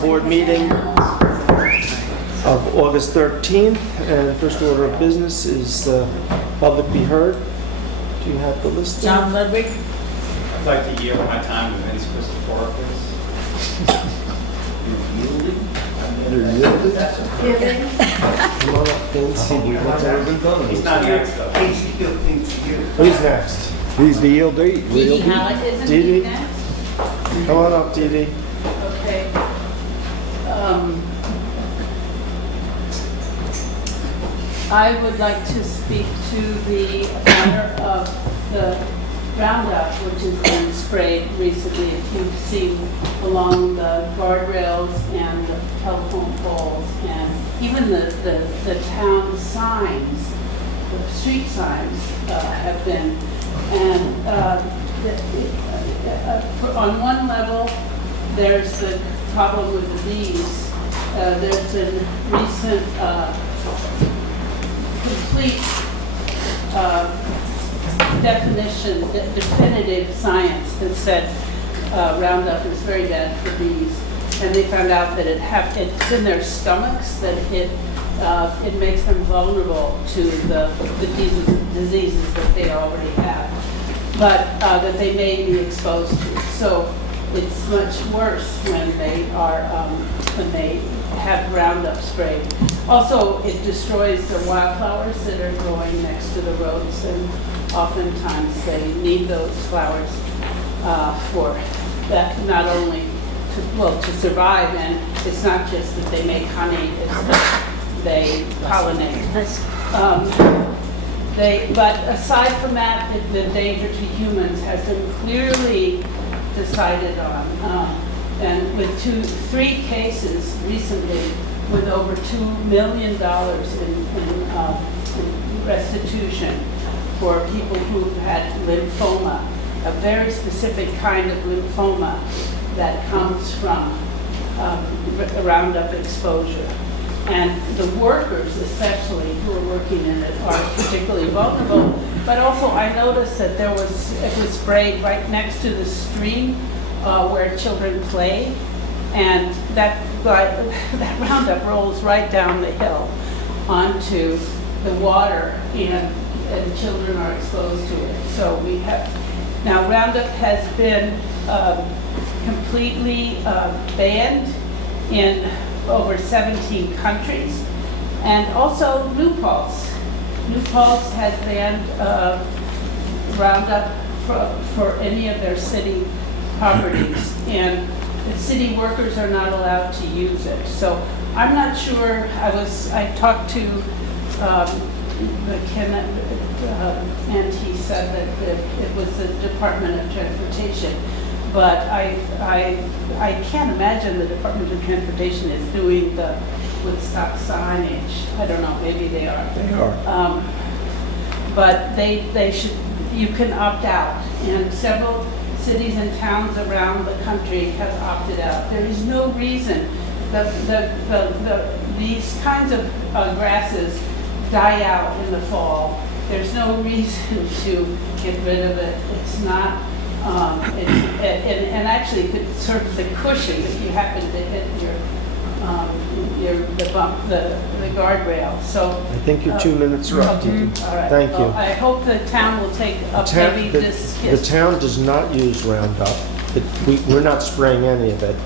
board meeting of August 13th, and first order of business is public be heard. Do you have the list? John Ludwig. I'd like to yield my time to Vince Christopher, please. You're yielded? Come on up, Vince. He's not next, though. Who's next? He's the ELD. Dee Dee Howard, isn't Dee he Dee? next? Come on up, Dee Dee. Okay. I would like to speak to the matter of the Roundup, which has been sprayed recently. If you've seen along the guardrails and the telephone poles and even the town signs, the street signs have been. And on one level, there's the problem with the bees. There's been recent complete definitive science that said Roundup is very bad for bees. And they found out that it's in their stomachs, that it makes them vulnerable to the diseases that they already have, but that they may be exposed to. So it's much worse when they have Roundup sprayed. Also, it destroys the wildflowers that are growing next to the roads, and oftentimes they need those flowers for that, not only to survive, and it's not just that they make honey, it's that they pollinate. But aside from that, the danger to humans has been clearly decided on. And with 3 cases recently with over $2 million in restitution for people who've had lymphoma, a very specific kind of lymphoma that comes from Roundup exposure. And the workers, especially, who are working in it, are particularly vulnerable. But also, I noticed that it was sprayed right next to the stream where children play, and that Roundup rolls right down the hill onto the water, and children are exposed to it. So we have now Roundup has been completely banned in over 17 countries, and also New Paltz. New Paltz has banned Roundup for any of their city properties, and the city workers are not allowed to use it. So I'm not sure. I talked to and he said that it was the Department of Transportation. But I can't imagine the Department of Transportation is doing the Woodstock signage. I don't know, maybe they are. They are. But they should, you can opt out. And several cities and towns around the country have opted out. There is no reason that these kinds of grasses die out in the fall. There's no reason to get rid of it. It's not. And actually could serve as a cushion if you happen to hit the guardrail. So I think your 2 minutes are up. okay. All right. Thank you. Well, I hope the town will take up maybe this. The town does not use Roundup. We're not spraying any of it.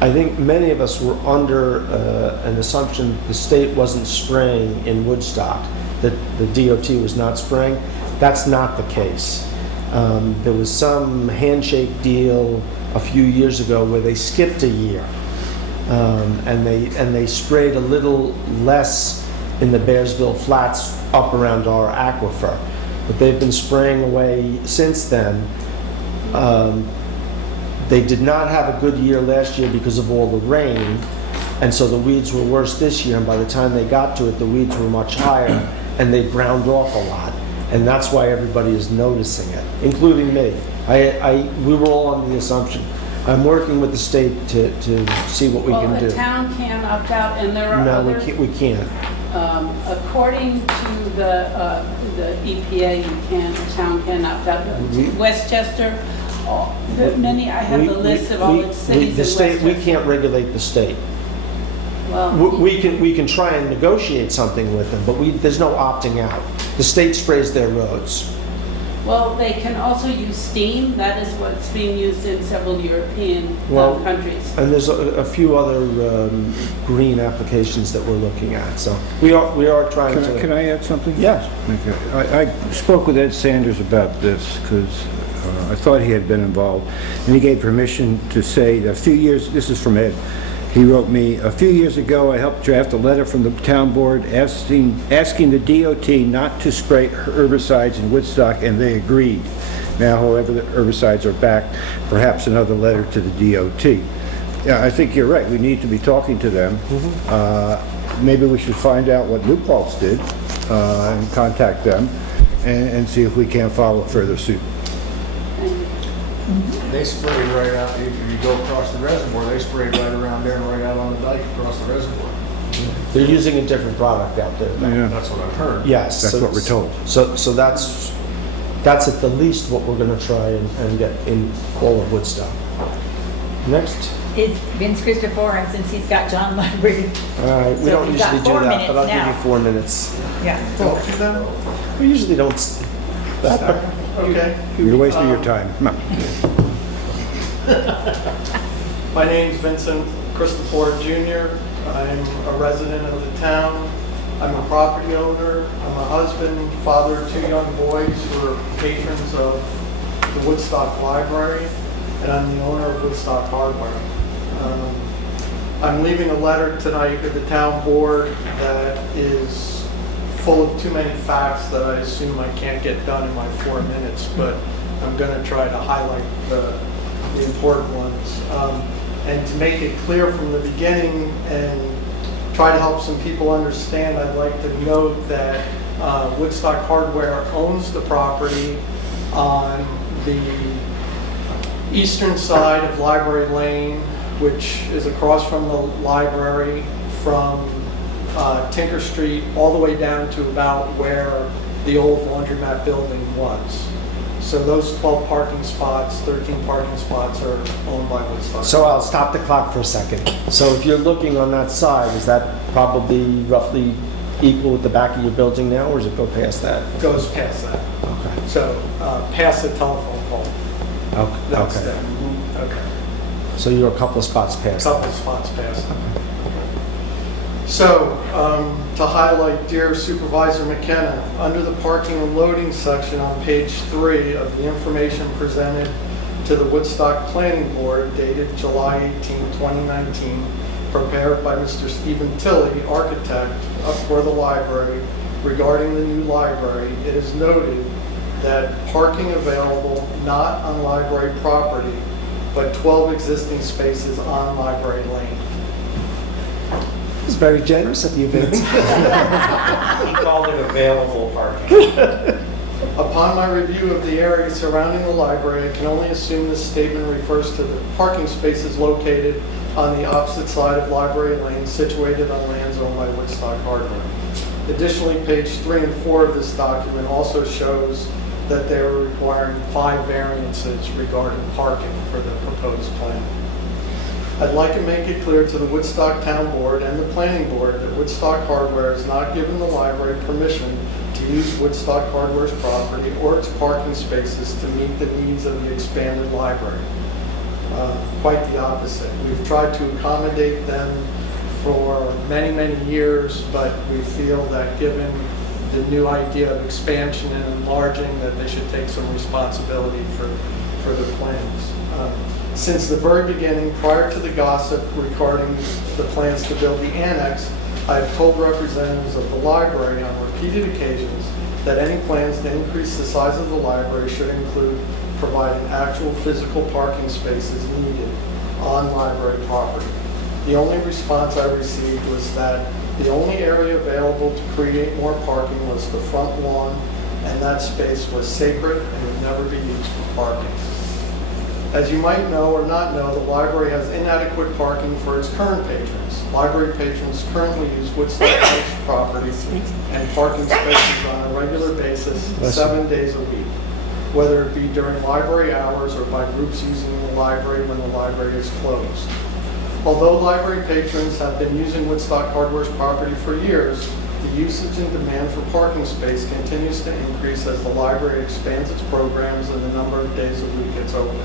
I think many of us were under an assumption the state wasn't spraying in Woodstock, that the DOT was not spraying. That's not the case. There was some handshake deal a few years ago where they skipped a year, and they sprayed a little less in the Bearsville Flats up around our aquifer, but they've been spraying away since then. They did not have a good year last year because of all the rain, and so the weeds were worse this year, and by the time they got to it, the weeds were much higher, and they browned off a lot. And that's why everybody is noticing it, including me. We were all under the assumption. I'm working with the state to see what we can do. Well, the town can opt out, and there are No, other... we can't. According to the EPA, the town can opt out. Westchester Many, I have the list of all the cities The in state, we Westchester. can't regulate the state. Well, We can try and negotiate something with them, but there's no opting out. The state sprays their roads. well, they can also use steam. That is what's being used in several European Well, countries. And there's a few other green applications that we're looking at, so we are trying to. Can I add something? Yes. Okay. I spoke with Ed Sanders about this because I thought he had been involved, and he gave permission to say that a few years, this is from Ed, he wrote me, "A few years ago, I helped draft a letter from the town board asking the DOT not to spray herbicides in Woodstock, and they agreed. Now, however, the herbicides are back, perhaps another letter to the DOT." Yeah, I think you're right. We need to be talking to them. Maybe we should find out what New Paltz did and contact them and see if we can't follow further suit. They spray right out, if you go across the reservoir, they spray right around there and right out on the dike across the reservoir. They're using a different product out there. Yeah. That's what I've heard. Yes. That's what we're told. So that's at the least what we're gonna try and get in all of Woodstock. Next. Is Vince Christopher, and since he's got John Library, All right, we So don't we've got usually do 4 that, but I'll minutes give you now. 4 minutes. yeah. Talk to them? We usually don't. Okay. You're wasting your time. No. My name's Vincent Christopher Jr. I'm a resident of the town. I'm a property owner. I'm a husband, father of 2 young boys who are patrons of the Woodstock Library, and I'm the owner of Woodstock Hardware. I'm leaving a letter tonight with the town board that is full of too many facts that I assume I can't get done in my 4 minutes, but I'm going to try to highlight the important ones. And to make it clear from the beginning and try to help some people understand, I'd like to note that Woodstock Hardware owns the property on the eastern side of Library Lane, which is across from the library from Tinker Street all the way down to about where the old laundromat building was. So those 12 parking spots, 13 parking spots are owned by Woodstock. So I'll stop the clock for a second. So if you're looking on that side, is that probably roughly equal with the back of your building now, or does it go past that? Goes past that. Okay. So past the telephone pole. That's Okay. that. Okay. So you're a couple of spots past. Couple spots past. So, to highlight, dear Supervisor McKenna, under the parking and loading section on page 3 of the information presented to the Woodstock Planning Board dated July 18, 2019, prepared by Mr. Stephen Tilley, architect for the library, regarding the new library, it is noted that parking available not on library property, but 12 existing spaces on Library Lane. It's very generous of you, Vince. He called it available parking. Upon my review of the area surrounding the library, I can only assume this statement refers to the parking spaces located on the opposite side of Library Lane, situated on lands owned by Woodstock Hardware. Additionally, page 3 and 4 of this document also shows that they are requiring 5 variances regarding parking for the proposed plan. I'd like to make it clear to the Woodstock Town Board and the Planning Board that Woodstock Hardware has not given the library permission to use Woodstock Hardware's property or its parking spaces to meet the needs of the expanded library. Quite the opposite. We've tried to accommodate them for many, many years, but we feel that given the new idea of expansion and enlarging, that they should take some responsibility for the plans. Since the very beginning, prior to the gossip regarding the plans to build the annex, I've told representatives of the library on repeated occasions that any plans to increase the size of the library should include providing actual physical parking spaces needed on library property. The only response I received was that the only area available to create more parking was the front lawn, and that space was sacred and would never be used for parking. As you might know or not know, the library has inadequate parking for its current patrons. Library patrons currently use Woodstock House properties and parking spaces on a regular basis, 7 days a week. whether it be during library hours or by groups using the library when the library is closed. Although library patrons have been using Woodstock Hardware's property for years, the usage and demand for parking space continues to increase as the library expands its programs and the number of days a week it's open.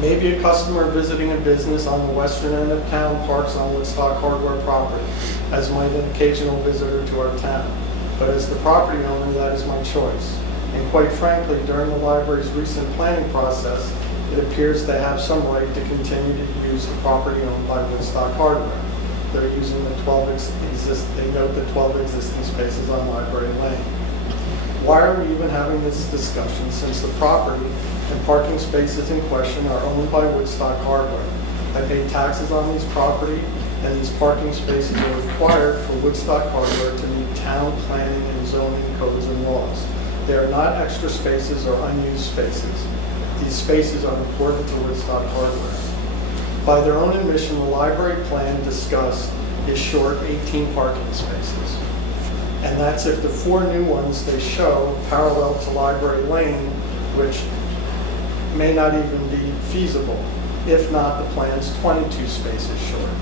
Maybe a customer visiting a business on the western end of town parks on Woodstock Hardware property, as might an occasional visitor to our town. But as the property owner, that is my choice. And quite frankly, during the library's recent planning process, it appears they have some right to continue to use the property owned by Woodstock Hardware. They're using the 12 existing spaces on Library Lane. Why are we even having this discussion since the property and parking spaces in question are owned by Woodstock Hardware? I pay taxes on these property, and these parking spaces are required for Woodstock Hardware to meet town planning and zoning codes and laws. They are not extra spaces or unused spaces. These spaces are important to Woodstock Hardware. By their own admission, the library plan discussed is short 18 parking spaces. And that's if the 4 new ones they show parallel to Library Lane, which may not even be feasible. If not, the plan's 22 spaces short.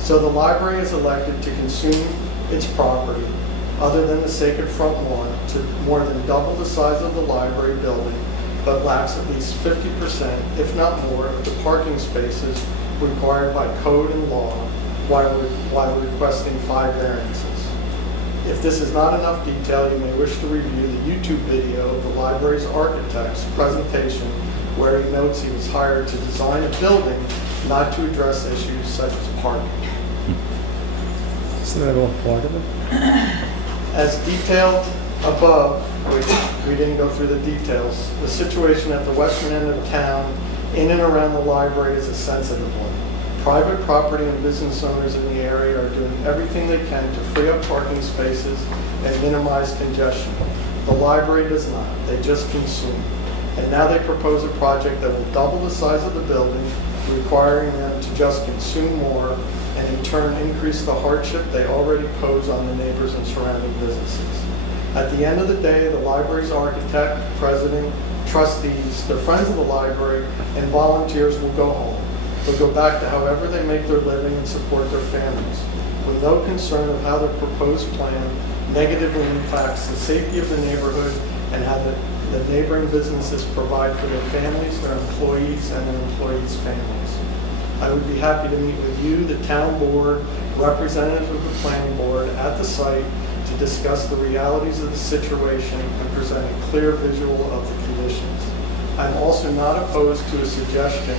So the library is elected to consume its property, other than the sacred front lawn, to more than double the size of the library building, but lacks at least 50%, if not more, of the parking spaces required by code and law while requesting 5 variances. If this is not enough detail, you may wish to review the YouTube video of the library's architect's presentation where he notes he was hired to design a building, not to address issues such as parking. Isn't that all part of it? As detailed above, which we didn't go through the details, the situation at the western end of town, in and around the library, is a sensitive one. Private property and business owners in the area are doing everything they can to free up parking spaces and minimize congestion. The library does not. They just consume. And now they propose a project that will double the size of the building, requiring them to just consume more and in turn increase the hardship they already pose on the neighbors and surrounding businesses. At the end of the day, the library's architect, president, trustees, the friends of the library, and volunteers will go home. They'll go back to however they make their living and support their families, with no concern of how the proposed plan negatively impacts the safety of the neighborhood and how the neighboring businesses provide for their families, their employees, and their employees' families. I would be happy to meet with you, the town board, representatives of the planning board at the site to discuss the realities of the situation and present a clear visual of the conditions. I'm also not opposed to a suggestion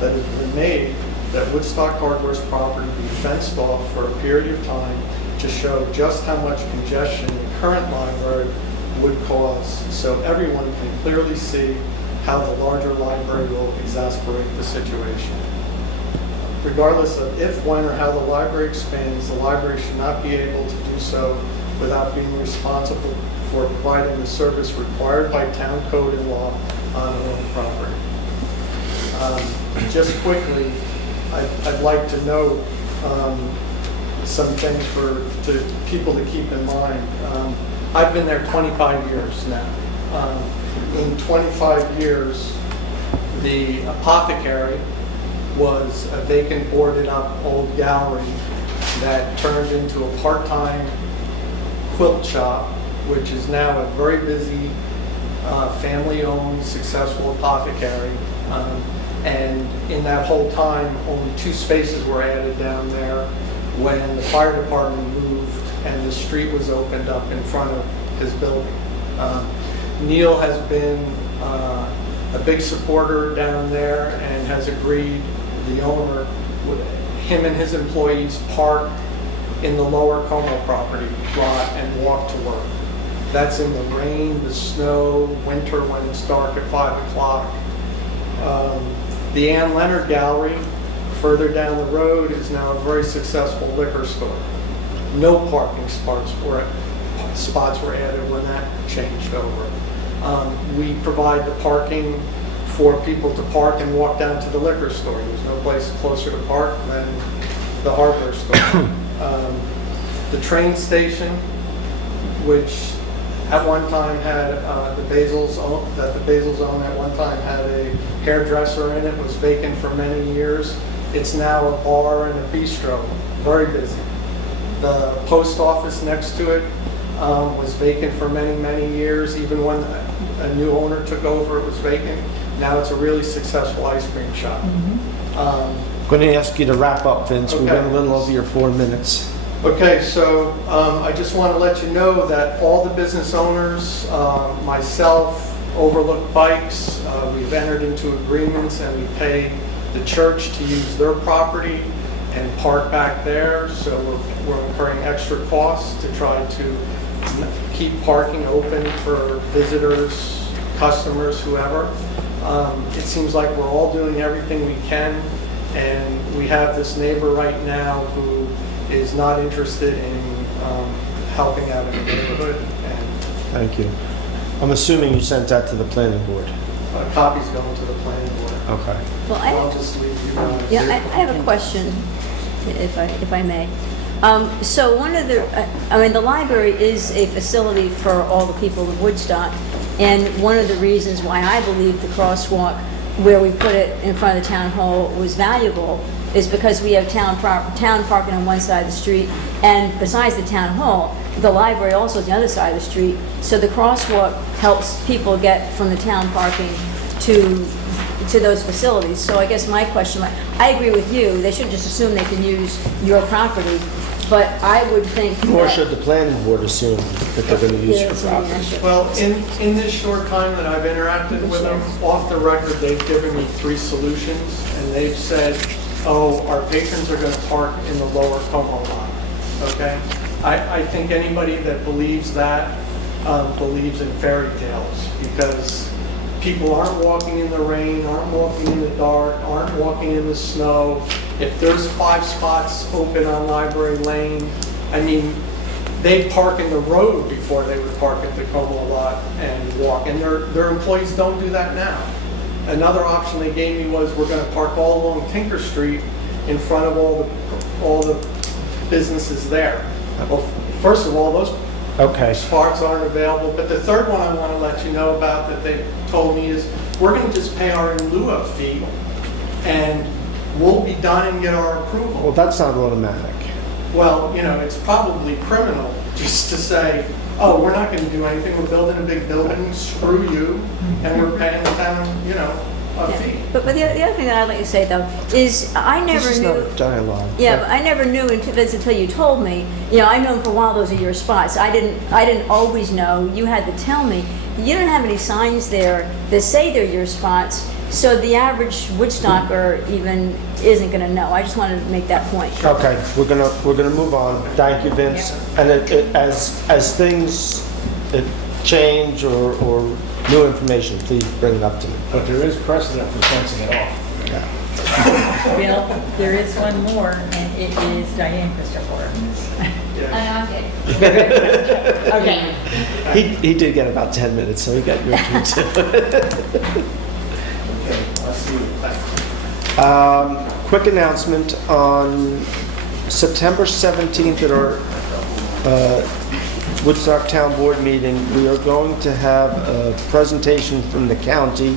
that has been made that Woodstock Hardware's property be fenced off for a period of time to show just how much congestion the current library would cause, so everyone can clearly see how the larger library will exacerbate the situation. Regardless of if, when, or how the library expands, the library should not be able to do so without being responsible for providing the service required by town code and law on the own property. Just quickly, I'd like to note some things to people to keep in mind. I've been there 25 years now. In 25 years, the apothecary was a vacant, boarded up old gallery that turned into a part-time quilt shop, which is now a very busy, family-owned, successful apothecary. And in that whole time, only 2 spaces were added down there when the fire department moved and the street was opened up in front of his building. Neil has been a big supporter down there and has agreed, the owner, him and his employees park in the lower Como property lot and walk to work. That's in the rain, the snow, winter when it's dark at 5 o'clock. The Ann Leonard Gallery, further down the road, is now a very successful liquor store. No parking spots were added when that changed over. We provide the parking for people to park and walk down to the liquor store. There's no place closer to park than the hardware store. The train station, which at one time had, the Basil's own at one time had a hairdresser in it, was vacant for many years. It's now a bar and a bistro, very busy. The post office next to it was vacant for many, many years. Even when a new owner took over, it was vacant. Now it's a really successful ice cream shop. I'm going to ask you to wrap up, Vince. We Okay. went a little over your 4 minutes. Okay, so I just want to let you know that all the business owners, myself, Overlook Bikes, we've entered into agreements and we pay the church to use their property and park back there. So we're incurring extra costs to try to keep parking open for visitors, customers, whoever. It seems like we're all doing everything we can, and we have this neighbor right now who is not interested in helping out in the neighborhood, and Thank you. I'm assuming you sent that to the planning board. a copy's going to the planning board. Okay. Well, I'll just leave you guys. Yeah, I have a question, if I may. So one of the, the library is a facility for all the people of Woodstock, and one of the reasons why I believe the crosswalk where we put it in front of the town hall was valuable is because we have town parking on one side of the street, and besides the town hall, the library also is the other side of the street. So the crosswalk helps people get from the town parking to those facilities. So I guess my question, I agree with you, they shouldn't just assume they can use your property, but I would think Nor that- should the planning board assume that they're going to use your Yeah, property. Well, in this short time that I've interacted with them, off the record, they've given me 3 solutions, and they've said, oh, our patrons are going to park in the lower Como lot, okay? I think anybody that believes that believes in fairy tales, because people aren't walking in the rain, aren't walking in the dark, aren't walking in the snow. If there's 5 spots open on Library Lane, I mean, they park in the road before they would park at the Como lot and walk, and their employees don't do that now. Another option they gave me was, we're going to park all along Tinker Street in front of all the businesses there. Well, first of all, those Okay. spots aren't available, but the third one I want to let you know about that they told me is, we're going to just pay our in lieu of fee, and we'll be done and get our Well, approval. that's not automatic. Well, it's probably criminal just to say, oh, we're not going to do anything, we're building a big building, screw you, and we're paying the town, a fee. But the other thing that I'd like to say though is I This never is knew. not dialogue. Yeah, but I never knew until you told me. I know for a while those are your spots. I didn't always know. You had to tell me. You don't have any signs there that say they're your spots, so the average Woodstocker even isn't going to know. I just wanted to make that point. Okay, we're gonna move on. Thank you, Vince. And as things change or new information, please bring it up to me. But there is precedent for fencing it off. Bill, there is one more, and it is Diane Christopher. Yeah. Okay. He did get about 10 minutes, so he got your cue too. Okay, I'll see you. Thanks. Quick announcement, on September 17th at our Woodstock Town Board meeting, we are going to have a presentation from the county.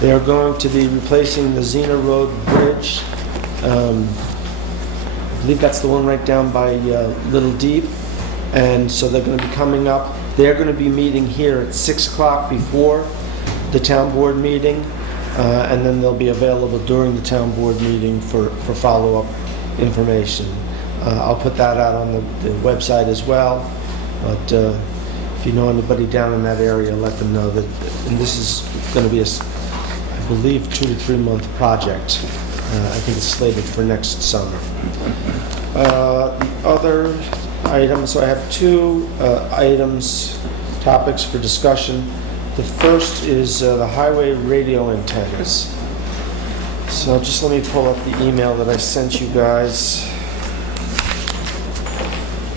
They are going to be replacing the Xena Road Bridge. I believe that's the one right down by Little Deep. And so they're going to be coming up. They're going to be meeting here at 6 o'clock before the town board meeting. And then they'll be available during the town board meeting for follow-up information. I'll put that out on the website as well. But if you know anybody down in that area, let them know that, and this is going to be I believe, 2 to 3 month project. I think it's slated for next summer. The other items, so I have 2 items, topics for discussion. The first is the highway radio antennas. So just let me pull up the email that I sent you guys.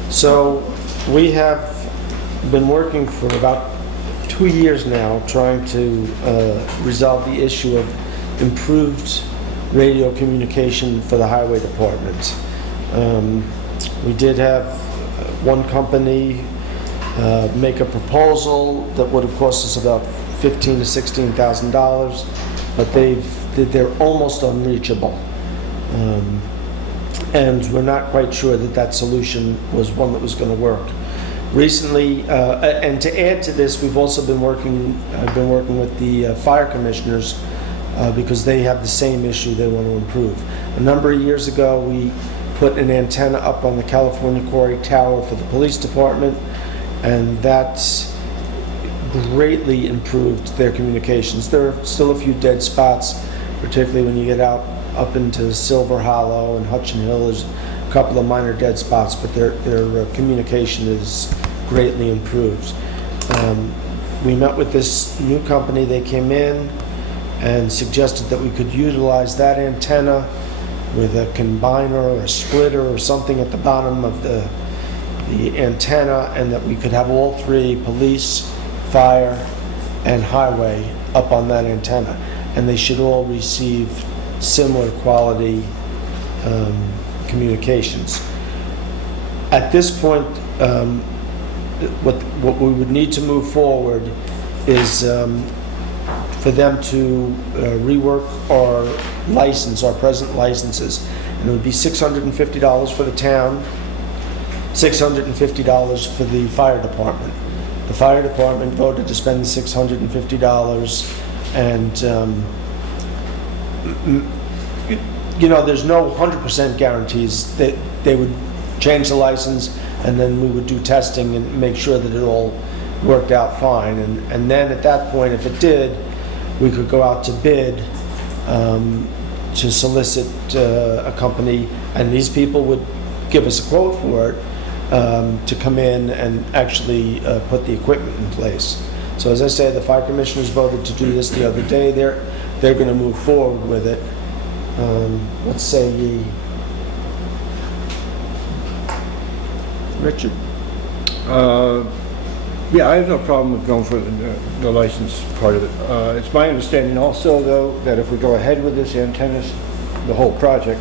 So we have been working for about 2 years now trying to resolve the issue of improved radio communication for the highway department. We did have one company make a proposal that would have cost us about $15,000 to $16,000, but they're almost unreachable. And we're not quite sure that that solution was one that was going to work. Recently, and to add to this, we've also been working with the fire commissioners because they have the same issue they want to improve. A number of years ago, we put an antenna up on the California Quarry Tower for the police department, and that's greatly improved their communications. There are still a few dead spots, particularly when you get out up into Silver Hollow and Hutchin Hill. There's a couple of minor dead spots, but their communication is greatly improved. We met with this new company. They came in and suggested that we could utilize that antenna with a combiner or a splitter or something at the bottom of the antenna, and that we could have all three, police, fire, and highway, up on that antenna. And they should all receive similar quality communications. At this point, what we would need to move forward is for them to rework our license, our present licenses. And it would be $650 for the town, $650 for the fire department. The fire department voted to spend the $650, and there's no 100% guarantees that they would change the license, and then we would do testing and make sure that it all worked out fine. And then at that point, if it did, we could go out to bid to solicit a company, and these people would give us a quote for it to come in and actually put the equipment in place. So as I say, the fire commissioners voted to do this the other day. They're going to move forward with it. Let's say Richard? Yeah, I have no problem with going for the license part of it. It's my understanding also, though, that if we go ahead with this antennas, the whole project,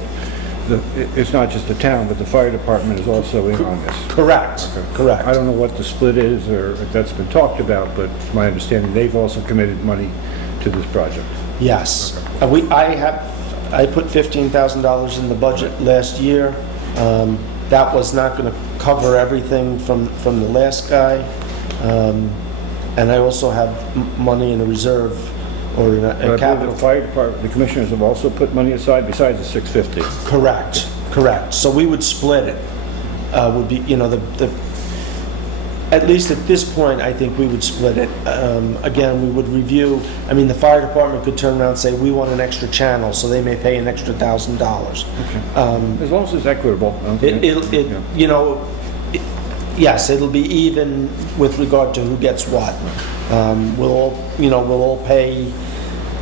it's not just the town, but the fire department is also in on this. Correct. Okay. Correct. I don't know what the split is, or if that's been talked about, but it's my understanding they've also committed money to this project. Yes. I put $15,000 in the budget last year. That was not going to cover everything from the last guy. And I also have money in a reserve or in a capital. The fire department, the commissioners have also put money aside besides the $650. Correct. So we would split it. Would be, at least at this point, I think we would split it. Again, we would review. I mean, the fire department could turn around and say, we want an extra channel, so they may pay an extra $1,000. Okay. As long as it's equitable. Yes, it'll be even with regard to who gets what. We'll all pay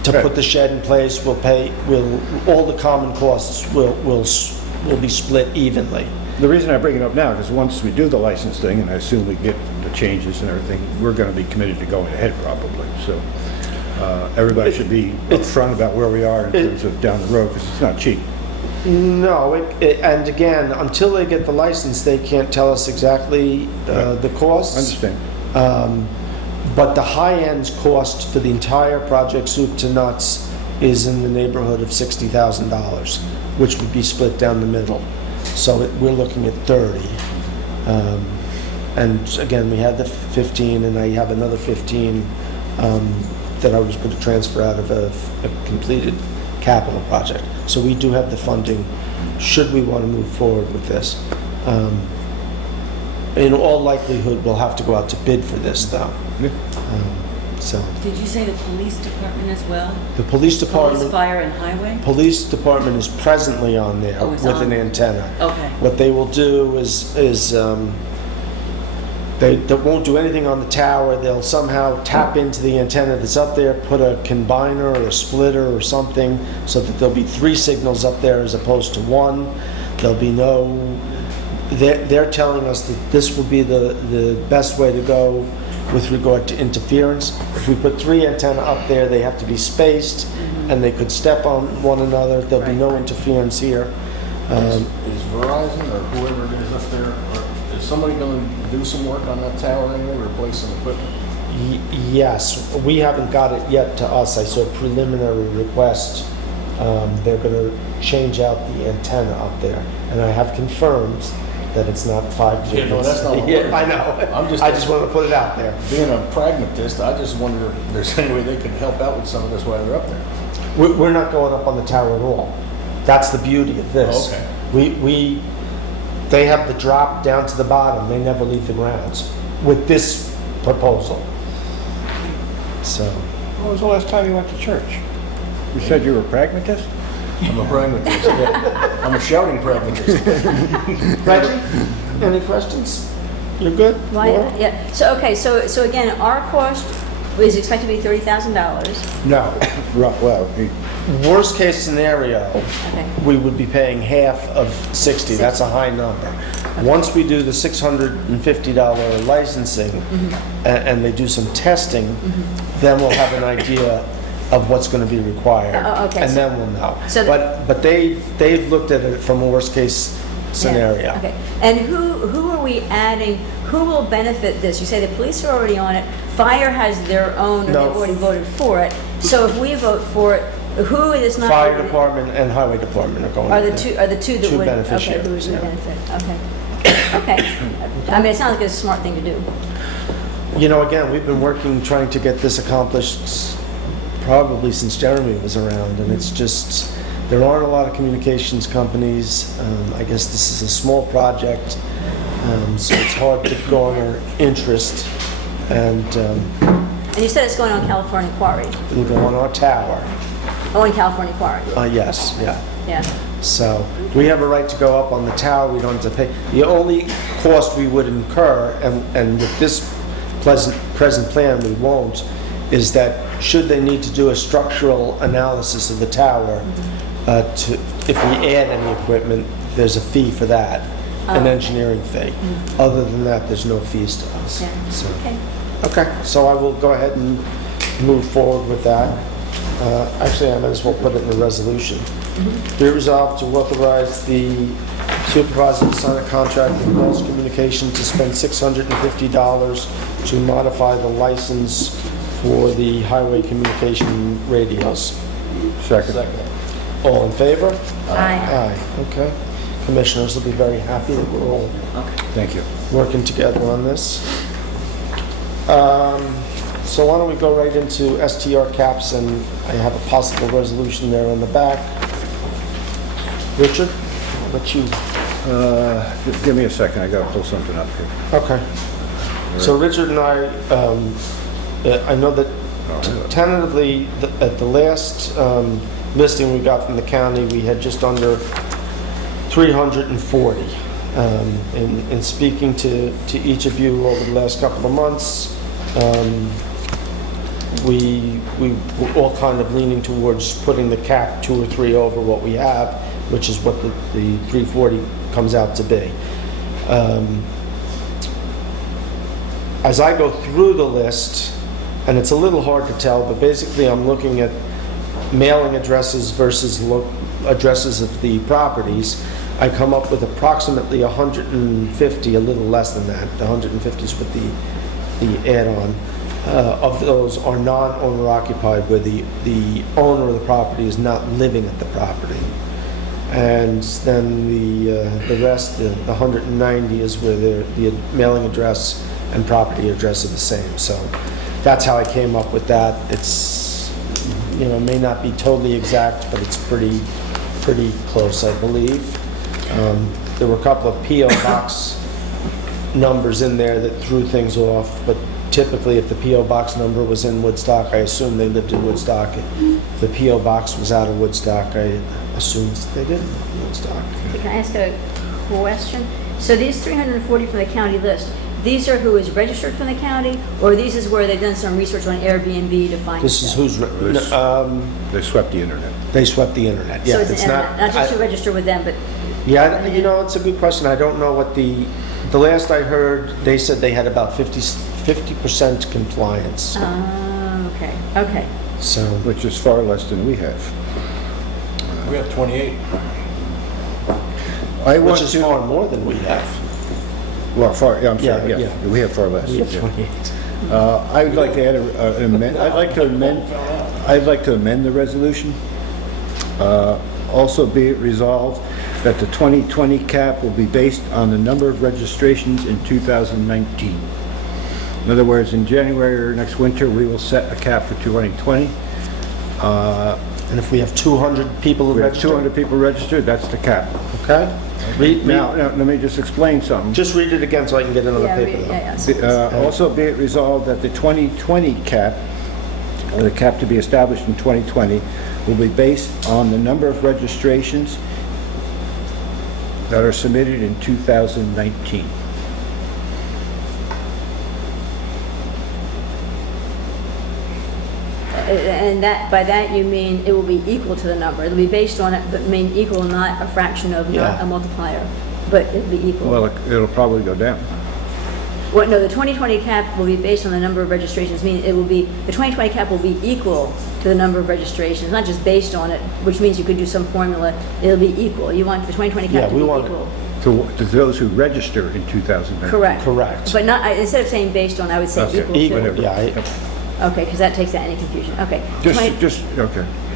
to put the shed in place. All the common costs will be split evenly. The reason I bring it up now is once we do the license thing, and I assume we get the changes and everything, we're going to be committed to going ahead probably. So everybody should be upfront about where we are in terms of down the road, because it's not cheap. No, and again, until they get the license, they can't tell us exactly the costs. I understand. But the high-end cost for the entire project, soup to nuts, is in the neighborhood of $60,000, which would be split down the middle. So we're looking at 30. And again, we had the 15, and I have another 15 that I was going to transfer out of a completed capital project. So we do have the funding should we want to move forward with this. In all likelihood, we'll have to go out to bid for this, though. Yeah. Did you say the police department as well? The police department... Police, fire, and highway? Police department is presently on there Oh, it's with on. an antenna. Okay. What they will do is they won't do anything on the tower. They'll somehow tap into the antenna that's up there, put a combiner or a splitter or something, so that there'll be 3 signals up there as opposed to 1. There'll be no... They're telling us that this will be the best way to go with regard to interference. If we put 3 antennae up there, they have to be spaced, and they could step on one another. There'll be no interference here. Is Verizon or whoever it is up there, or Is somebody gonna do some work on that tower anyway, replace some equipment? Yes, we haven't got it yet to us. I saw a preliminary request. They're going to change out the antenna up there, and I have confirmed that it's not 5G. Yeah, no, that's not what Yeah, we're- I know. I just want to put it out there. Being a pragmatist, I just wonder if there's any way they could help out with some of this while they're up there. We're not going up on the tower at all. That's the beauty of this. Okay. They have the drop down to the bottom. They never leave the grounds with this proposal. So, When was the last time you went to church? You said you were a pragmatist? I'm a pragmatist. Yeah. I'm a shouting pragmatist. Reggie, any questions? You're good? Why, Laura? yeah, so, okay, so again, our cost is expected to be $30,000. No. Well, Worst case scenario, Okay. we would be paying half of 60. That's a high number. Once we do the $650 licensing and they do some testing, then we'll have an idea of what's going to be required. Oh, okay. And then we'll know. So But they've looked at it from a worst case scenario. Yeah, okay. And who are we adding, who will benefit this? You say the police are already on it, fire has their own, or No. they've already voted for it. So if we vote for it, who is not? Fire department and highway department are going Are in the there. two that Two would, okay, who beneficiaries, would yeah. benefit, okay. Okay. I mean, it sounds like it's a smart thing to do. You know, again, we've been working, trying to get this accomplished probably since Jeremy was around, and it's just, there aren't a lot of communications companies. I guess this is a small project, so it's hard to garner interest, and And you said it's going on California Quarry, it'll go on our tower. on California Quarry, Yes, yeah. yeah. So we have a right to go up on the tower, we don't have to pay. The only cost we would incur, and with this present plan we won't, is that should they need to do a structural analysis of the tower, if we add any equipment, there's a fee for that, an engineering fee. Other than that, there's no fees to us. Yeah. So, Okay. okay, so I will go ahead and move forward with that. Actually, I might as well put it in the resolution. Be it resolved to authorize the supervisor to sign a contract with Wells Communication to spend $650 to modify the license for the highway communication radios. second. All in favor? Aye. Aye, okay. Commissioners will be very happy that we're all Thank you. working together on this. So why don't we go right into STR caps, and I have a possible resolution there in the back. Richard, I'll let you. Just give me a second, I gotta pull something up here. Okay. So Richard and I know that tentatively, at the last listing we got from the county, we had just under 340. In speaking to each of you over the last couple of months, we were all kind of leaning towards putting the cap 2 or 3 over what we have, which is what the 340 comes out to be. As I go through the list, and it's a little hard to tell, but basically I'm looking at mailing addresses versus addresses of the properties, I come up with approximately 150, a little less than that. The 150 is with the add-on. Of those are non-owner occupied, where the owner of the property is not living at the property. And then the rest, the 190, is where the mailing address and property address are the same. So that's how I came up with that. It's, may not be totally exact, but it's pretty close, I believe. There were a couple of P.O. box numbers in there that threw things off, but typically if the P.O. box number was in Woodstock, I assumed they lived in Woodstock. If the P.O. box was out of Woodstock, I assumed they didn't live in Woodstock. Can I ask a question? So these 340 from the county list, these are who is registered from the county, or these is where they've done some research on Airbnb to find This is stuff? who's, They swept the internet. they swept the internet. Yeah, So it's not just to register with them, but, Yeah, it's a good question. I don't know what the last I heard, they said they had about 50% compliance. okay. So, Which is far less than we have. We have 28. I want which is to, far more than we have. Well, far, yeah, I'm sorry, Yeah, yeah, yeah. we have far less. We have yeah. 28. I would like to add an amend, I'd like to amend the resolution. Also be it resolved that the 2020 cap will be based on the number of registrations in 2019. In other words, in January or next winter, we will set a cap for 2020. And if we have 200 people who We have register? 200 people registered, that's the cap. Okay. Now, let me just explain something. Just read it again so I can get it on the Yeah, paper. yeah. Also be it resolved that the 2020 cap, or the cap to be established in 2020, will be based on the number of registrations that are submitted in 2019. And that, by that you mean it will be equal to the number. It'll be based on it, but mean equal, not a fraction of, not Yeah. a multiplier, but it'll be equal. Well, it'll probably go down. Well, no, the 2020 cap will be based on the number of registrations, meaning it will be, the 2020 cap will be equal to the number of registrations, not just based on it, which means you could do some formula, it'll be equal. You want the 2020 Yeah, cap to we be want it. equal. To those who register in 2019. Correct. Correct. But not, instead of saying based on, I would say Okay. equal to. Equal, Whatever. yeah. Okay, because that takes out any confusion. Okay. Okay.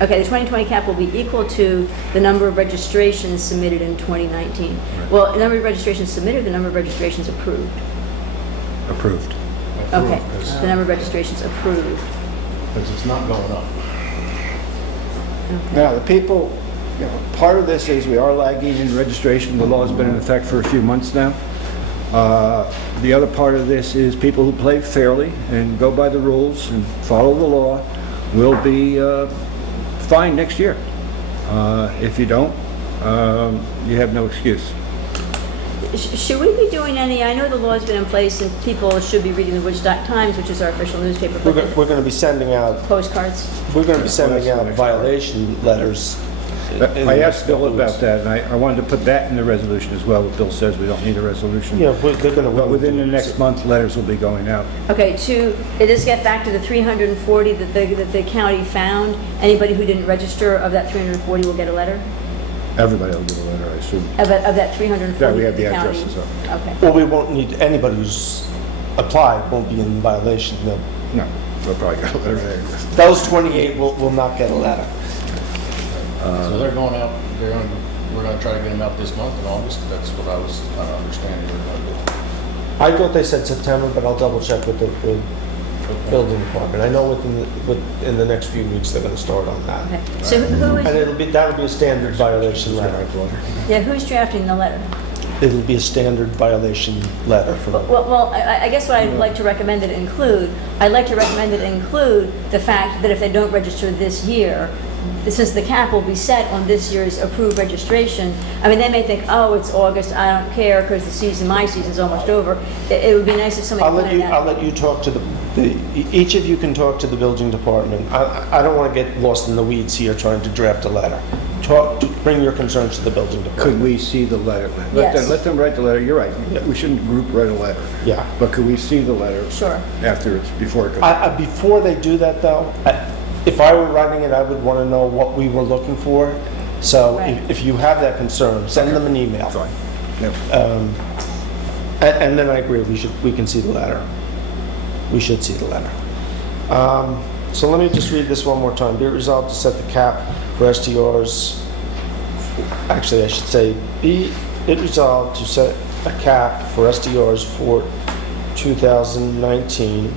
Okay, the 2020 cap will be equal to the number of registrations submitted in 2019. Well, the number of registrations submitted, the number of registrations approved. Approved. Okay, the number of registrations approved. Because it's not going up. Now, the people, part of this is we are lagging in registration. The law has been in effect for a few months now. The other part of this is people who play fairly and go by the rules and follow the law will be fined next year. If you don't, you have no excuse. Should we be doing any, I know the law's been in place and people should be reading the Woodstock Times, which is our official newspaper, We're but going to be sending out, postcards? we're going to be sending that's the out next part. violation letters. in I the asked next Bill couple about weeks. that, and I wanted to put that in the resolution as well, but Bill says we don't need a resolution. Yeah, they're going to. But within the next month, letters will be going out. Okay, let's get back to the 340 that the county found. Anybody who didn't register of that 340 will get a letter? Everybody will get a letter, I assume. Of that 340 Yeah, we have that the county? addresses up. Okay. Well, we won't need, anybody who's applied won't be in violation. No. No, they'll probably get a letter there. Those 28 will not get a letter. So they're going out, we're gonna try to get them out this month in August. That's what I was kind of understanding they were gonna do. I thought they said September, but I'll double check with the building department. I know in the next few weeks they're going to start on that. Okay. So who And is, that'll be a standard violation letter. yeah, who's drafting the letter? It'll be a standard violation letter for them. Well, I guess what I'd like to recommend it include, I'd like to recommend it include the fact that if they don't register this year, since the cap will be set on this year's approved registration, I mean, they may think, oh, it's August, I don't care, because my season's almost over. It would be nice if somebody pointed I'll out. let you talk to each of you can talk to the building department. I don't want to get lost in the weeds here trying to draft a letter. Bring your concerns to the building Could department. we see the letter? Yes. Let them write the letter, you're right. Yeah. We shouldn't group write a letter. Yeah. But could we see the letter? Sure. After before it goes? Before they do that, though, if I were writing it, I would want to know what we were looking for. So Right. if you have that concern, send them an email. Fine. Yep. And then I agree, we can see the letter. We should see the letter. So let me just read this one more time. Be it resolved to set the cap for STRs. Actually, I should say, be it resolved to set a cap for STRs for 2019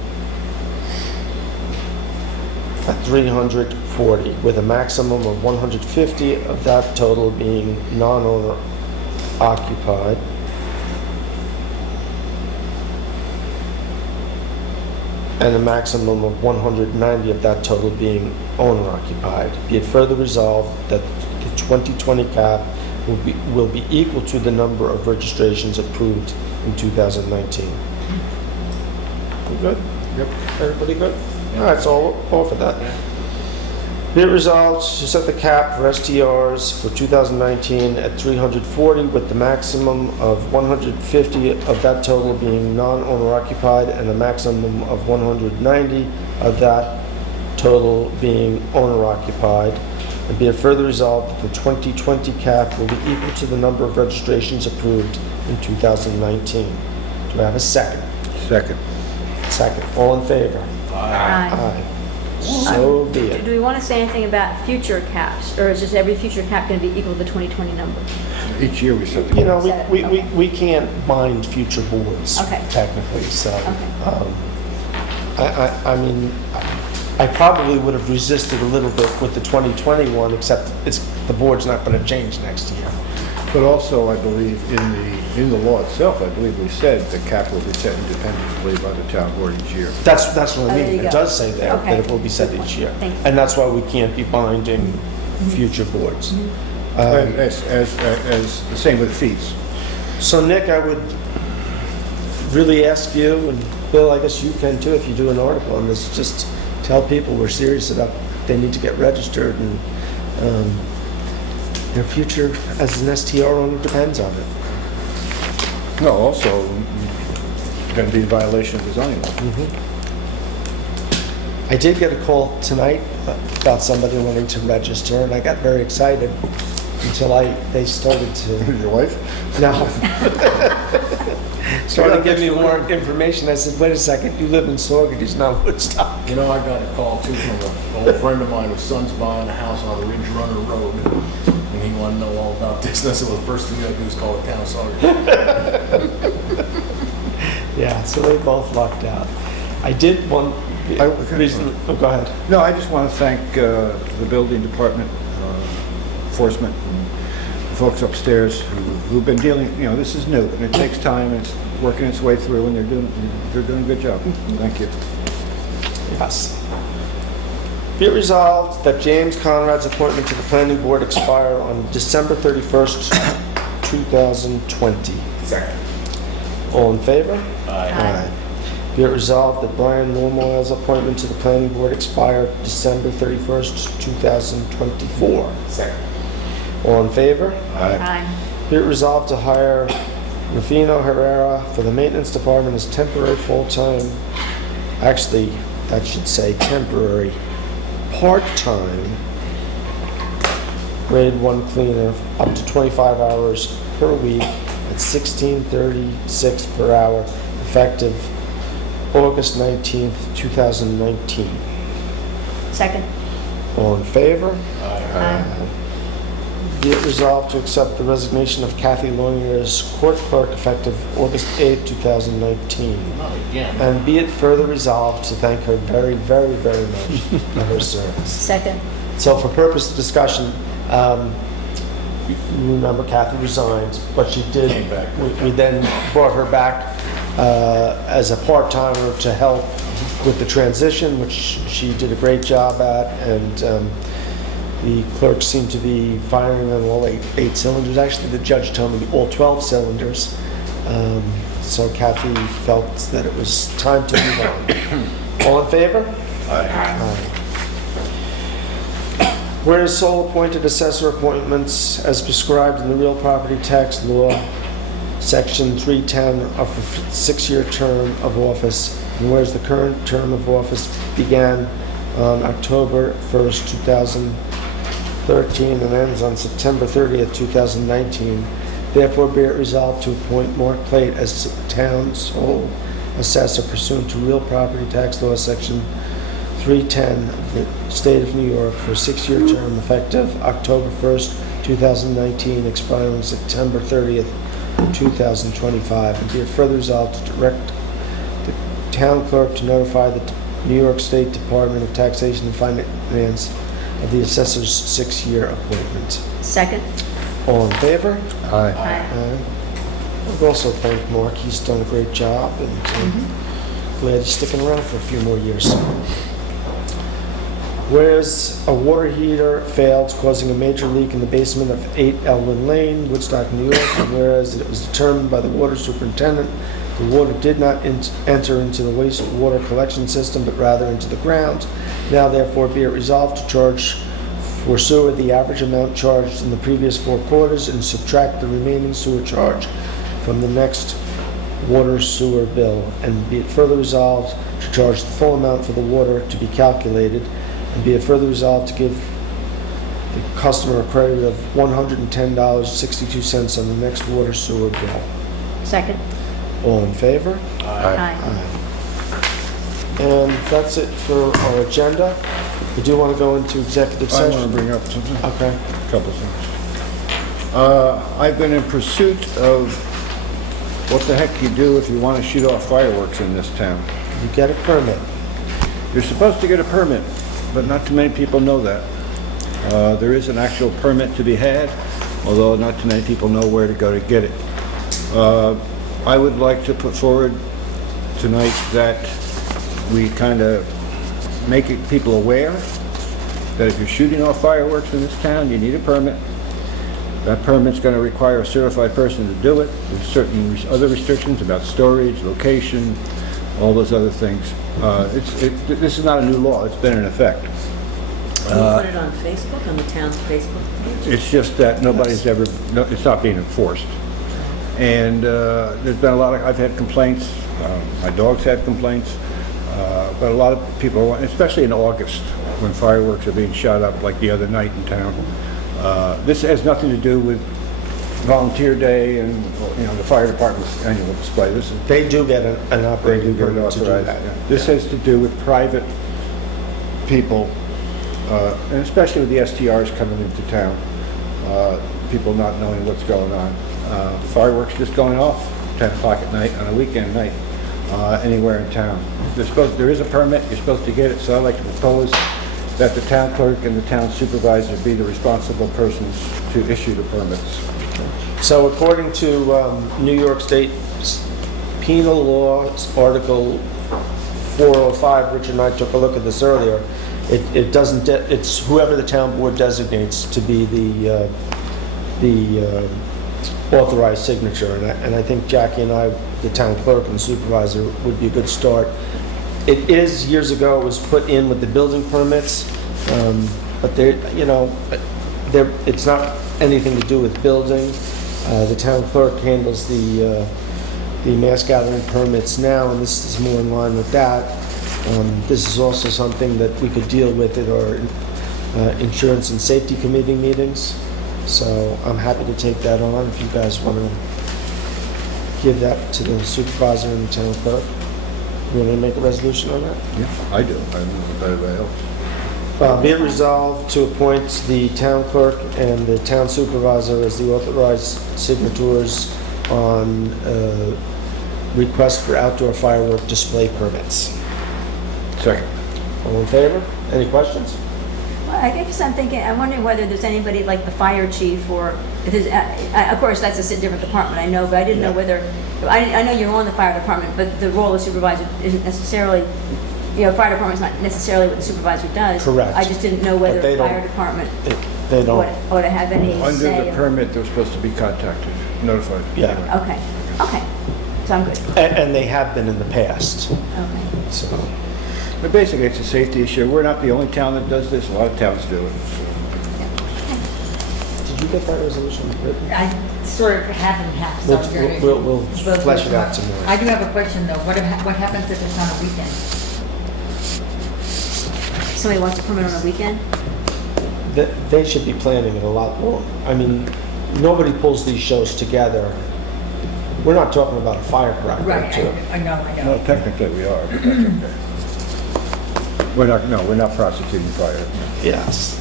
at 340, with a maximum of 150 of that total being non-owner occupied. And a maximum of 190 of that total being owner occupied. Be it further resolved that the 2020 cap will be equal to the number of registrations approved in 2019. We good? Yep. Everybody good? All right, so all for that. Be it resolved to set the cap for STRs for 2019 at 340, with the maximum of 150 of that total being non-owner occupied and a maximum of 190 of that total being owner occupied. And be it further resolved that the 2020 cap will be equal to the number of registrations approved in 2019. Do I have a second? Second. Second. All in favor? Aye. Aye. So be Do it. we want to say anything about future caps, or is just every future cap going to be equal to the 2020 number? Each year we set the... You know, we can't bind future boards Okay. technically, so. Okay. I mean, I probably would have resisted a little bit with the 2021, except the board's not going to change next year. But also, I believe, in the law itself, I believe we said the cap will be set independently by the town board each year. That's what I Oh, there mean. you It go. does say there Okay. that it will be set each year. Thank you. And that's why we can't be binding future boards. And as the same with fees. So Nick, I would really ask you, and Bill, I guess you can too, if you do an article on this, just tell people we're serious about they need to get registered, and their future as an STR owner depends on it. No, also, going to be in violation of the zoning law. I did get a call tonight about somebody wanting to register, and I got very excited until they started to, Your wife? no. Started to give me more information. I said, wait a second, you live in Saugerties, not Woodstock. You know, I got a call too from an old friend of mine whose son's buying a house on Ridge Runner Road, and he wanted to know all about this. And I said, well, the first thing you gotta do is call the town of Saugerties. Yeah, so they both lucked out. I did one reason, oh, go ahead. No, I just want to thank the building department, enforcement, and the folks upstairs who've been dealing, you know, this is new, and it takes time, and it's working its way through, and they're doing a good job. Thank you. Yes. Be it resolved that James Conrad's appointment to the planning board expire on December 31st, 2020. Second. All in favor? Aye. Be it resolved that Brian Normal's appointment to the planning board expire December 31st, 2024. Second. All in favor? Aye. Be it resolved to hire Rufino Herrera for the maintenance department as temporary full-time, actually, that should say temporary, part-time, grade 1 cleaner, up to 25 hours per week at $16.36 per hour, effective August 19th, 2019. Second. All in favor? Aye. Be it resolved to accept the resignation of Kathy Loinier as court clerk effective August 8th, 2019. Not again. And be it further resolved to thank her very, very, very much for her service. Second. So for purpose of discussion, you remember Kathy resigned, but she did, Came back. we then brought her back as a part-timer to help with the transition, which she did a great job at, and the clerks seemed to be firing on all eight cylinders. Actually, the judge told me all 12 cylinders. So Kathy felt that it was time to move on. All in favor? Aye. Whereas sole appointed assessor appointments as prescribed in the real property tax law, section 310, are for 6-year term of office, and whereas the current term of office began on October 1st, 2013 and ends on September 30th, 2019, therefore be it resolved to appoint Mark Plate as town sole assessor pursuant to real property tax law, section 310 of the State of New York for a 6-year term effective October 1st, 2019, expiring September 30th, 2025. And be it further resolved to direct the town clerk to notify the New York State Department of Taxation and Finance of the assessor's 6-year appointment. Second. All in favor? Aye. Aye. We'll also thank Mark. He's done a great job, and glad he's sticking around for a few more years. Whereas a water heater failed, causing a major leak in the basement of 8 Elwyn Lane, Woodstock, New York, and whereas it was determined by the water superintendent the water did not enter into the wastewater collection system, but rather into the ground, now therefore be it resolved to charge for sewer the average amount charged in the previous 4 quarters and subtract the remaining sewer charge from the next water sewer bill, and be it further resolved to charge the full amount for the water to be calculated, and be it further resolved to give the customer a credit of $110.62 on the next water sewer bill. Second. All in favor? Aye. And that's it for our agenda. We do want to go into executive I session. want to bring up something. Okay. A couple things. I've been in pursuit of what the heck you do if you want to shoot off fireworks in this town. You get a permit. You're supposed to get a permit, but not too many people know that. There is an actual permit to be had, although not too many people know where to go to get it. I would like to put forward tonight that we kind of make people aware that if you're shooting off fireworks in this town, you need a permit. That permit's going to require a certified person to do it. There's certain other restrictions about storage, location, all those other things. This is not a new law, it's been in effect. Can you put it on Facebook, on the town's Facebook page? It's just that nobody's ever, it's not being enforced. And there's been a lot of, I've had complaints, my dog's had complaints, but a lot of people, especially in August, when fireworks are being shot up like the other night in town. This has nothing to do with Volunteer Day and, the fire department's annual display. This is, They do get an operating get permit to do authorized. that. This has to do with private people, and especially with the STRs coming into town, people not knowing what's going on. Fireworks just going off 10 o'clock at night on a weekend night, anywhere in town. There is a permit, you're supposed to get it, so I'd like to propose that the town clerk and the town supervisor be the responsible persons to issue the permits. So according to New York State Penal Law, Article 405, Richard and I took a look at this earlier, it doesn't, it's whoever the town board designates to be the authorized signature, and I think Jackie and I, the town clerk and supervisor, would be a good start. It is, years ago, it was put in with the building permits, but it's not anything to do with building. The town clerk handles the mass gathering permits now, and this is more in line with that. This is also something that we could deal with at our insurance and safety committee meetings. So I'm happy to take that on if you guys want to give that to the supervisor and the town clerk. You want to make a resolution on that? Yeah, I do. I don't know if anybody else. Be it resolved to appoint the town clerk and the town supervisor as the authorized signatories on request for outdoor firework display permits. Second. All in favor? Any questions? Well, I guess I'm wondering whether there's anybody like the fire chief or, if there's, of course, that's a different department, I know, but I didn't know whether, I know you're on the fire department, but the role of supervisor isn't necessarily, fire department's not necessarily what the supervisor does. Correct. I just didn't know whether But they the fire don't- department They don't. ought to have any Under say. the permit, they're supposed to be contacted, notified. Yeah. Okay, so I'm good. And they have been in the past, Okay. so. But basically, it's a safety issue. We're not the only town that does this. A lot of towns do it. Did you get that resolution written? I sort of half and half, so I'm very- We'll both flesh it work. out some more. I do have a question though. What happens if it's on a weekend? Somebody wants to come in on a weekend? They should be planning it a lot more. I mean, nobody pulls these shows together. We're not talking about a firecracker, Right, too. I know. Well, technically, we are, but that's okay. We're not prosecuting fire. Yes.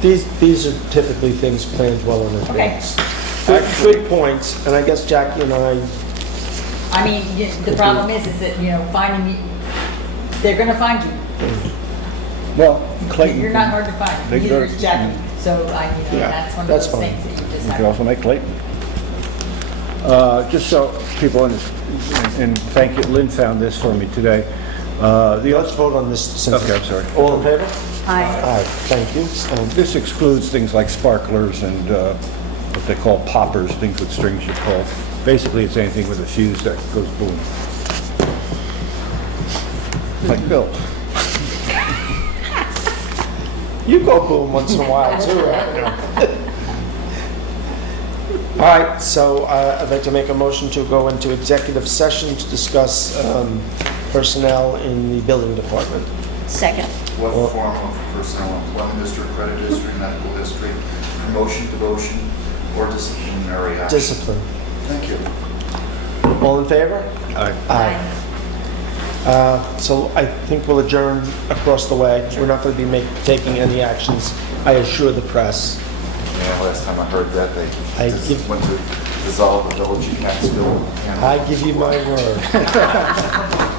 These are typically things planned well in advance. Good points, and I guess Jackie and I, I mean, the problem is that, finding you, they're gonna find you. Well, Clayton. You're not hard to find, They neither go- is Jackie. So Yeah, that's one of that's those fine. things that you just You have. can also make Clayton. Just so people, and thank you, Lynn found this for me today. let's vote on this since. Okay, I'm sorry. All in favor? Aye. Aye, thank you. This excludes things like sparklers and what they call poppers, things with strings you pull. Basically, it's anything with a fuse that goes boom. Like Bill. You go boom once in a while, too, right? All right, so I'd like to make a motion to go into executive session to discuss personnel in the building department. Second. What form of personnel, employment district, credit history, medical history, promotion, demotion, or disciplinary action? Discipline. Thank you. All in favor? Aye. Aye. So I think we'll adjourn across the way. We're not going to be taking any actions, I assure the press. Yeah, last time I heard that, they I just give- went to dissolve the village of Catskill. I give you my word.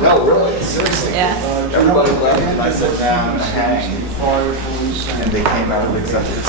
No, really, seriously. Yeah. Everybody left, and I sat down and hanged, Fire police. and they came out of executive session.